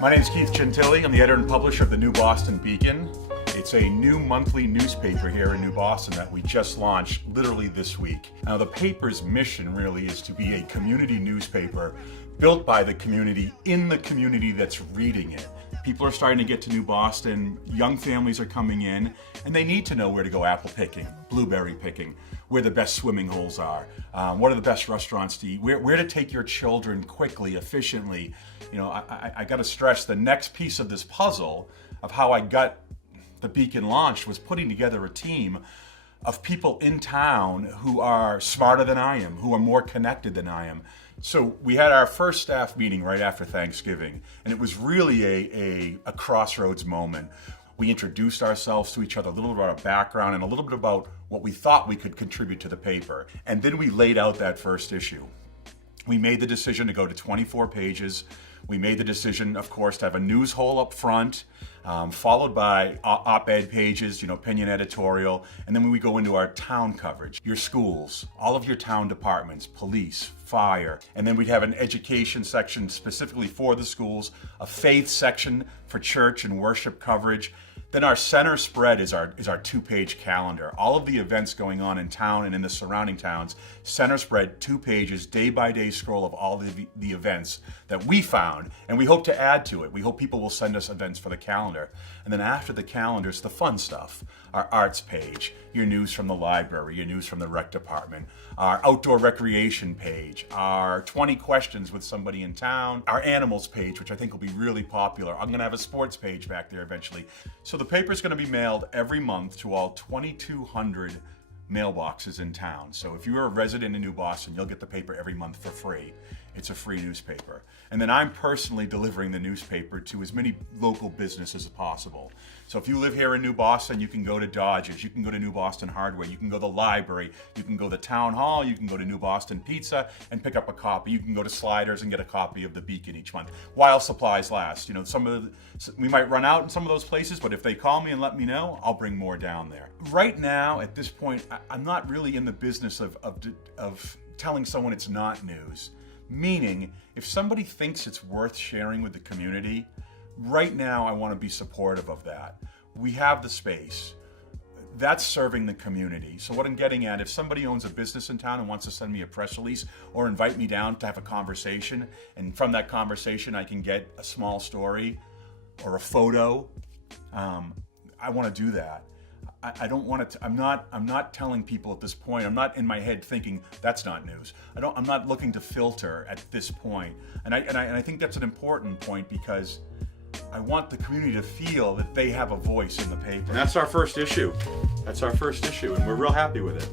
My name is Keith Gentili. I'm the editor and publisher of the New Boston Beacon. It's a new monthly newspaper here in New Boston that we just launched literally this week. Now, the paper's mission really is to be a community newspaper built by the community in the community that's reading it. People are starting to get to New Boston, young families are coming in, and they need to know where to go apple picking, blueberry picking, where the best swimming holes are, what are the best restaurants to eat, where to take your children quickly, efficiently. You know, I got to stress the next piece of this puzzle of how I got the Beacon launched was putting together a team of people in town who are smarter than I am, who are more connected than I am. So we had our first staff meeting right after Thanksgiving, and it was really a crossroads moment. We introduced ourselves to each other, a little bit about our background and a little bit about what we thought we could contribute to the paper. And then we laid out that first issue. We made the decision to go to 24 pages. We made the decision, of course, to have a news hole up front, followed by op-ed pages, opinion editorial, and then we go into our town coverage, your schools, all of your town departments, police, fire, and then we'd have an education section specifically for the schools, a faith section for church and worship coverage. Then our center spread is our 2-page calendar. All of the events going on in town and in the surrounding towns, center spread, 2 pages, day-by-day scroll of all the events that we found, and we hope to add to it. We hope people will send us events for the calendar. And then after the calendar is the fun stuff. Our arts page, your news from the library, your news from the rec department, our outdoor recreation page, our 20 questions with somebody in town, our animals page, which I think will be really popular. I'm gonna have a sports page back there eventually. So the paper's gonna be mailed every month to all 2,200 mailboxes in town. So if you're a resident in New Boston, you'll get the paper every month for free. It's a free newspaper. And then I'm personally delivering the newspaper to as many local businesses as possible. So if you live here in New Boston, you can go to Dodge's, you can go to New Boston Hardware, you can go to the library, you can go to the town hall, you can go to New Boston Pizza and pick up a copy. You can go to Sliders and get a copy of the Beacon each month, while supplies last. We might run out in some of those places, but if they call me and let me know, I'll bring more down there. Right now, at this point, I'm not really in the business of telling someone it's not news. Meaning, if somebody thinks it's worth sharing with the community, right now I want to be supportive of that. We have the space. That's serving the community. So what I'm getting at, if somebody owns a business in town and wants to send me a press release or invite me down to have a conversation, and from that conversation I can get a small story or a photo, I want to do that. I don't want to. I'm not telling people at this point. I'm not in my head thinking that's not news. I'm not looking to filter at this point. And I think that's an important point because I want the community to feel that they have a voice in the paper. And that's our first issue. And we're real happy with it.